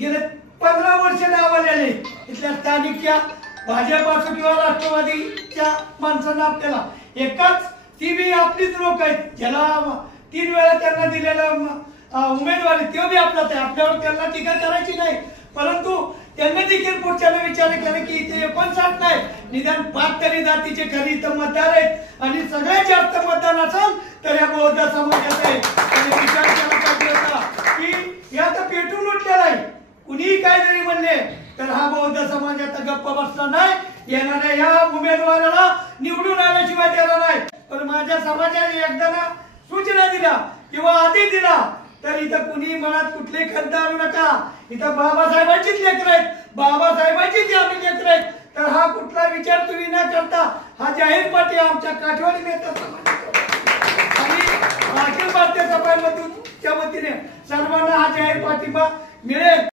गेले 15 वर्ष डावलेले इथल्या स्थानिकच्या भाजप असो किंवा राष्ट्रवादीच्या माणसांना आपल्याला एकाच ती बी आपलीच लोक आहेत ज्याला 3 वेळा त्यांना दिलेला उमेदवारी तो बी आपलाच आहे आपल्यावर त्यांना टीका करायची नाही परंतु त्यांनी देखील पुढच्याला विचार केला की इथे 59 नाही निदान 5 तरी जातीचे खरी इथं मतदार आहेत आणि सगळ्यात जास्त मतदान असेल तर या बौद्ध समाजात आहे आणि विचार केला पाहिजे होता की या तर पेटून उठलेला आहे कुणीही काय जरी म्हणले तर हा बौद्ध समाज आता गप्प बसला नाही येणाऱ्या या उमेदवाराला निवडून आल्याशिवाय देणार नाही पण माझ्या समाजाने एकदा सूचना दिल्या किंवा आदेश दिला तर इथं कुणी मनात कुठले खंत आणू नका इथं बाबासाहेबांचीच लेकरं आहेत बाबासाहेबांचीच आम्ही लेकरं आहेत तर हा कुठला विचार तुम्ही न करता हा जाहीर पाठी आमच्या काठवाडी नेता समाजाचा आणि अखिल भारतीय सभामधून त्या वतीने सर्वांना हा जाहीर पाठिंबा मिळेल।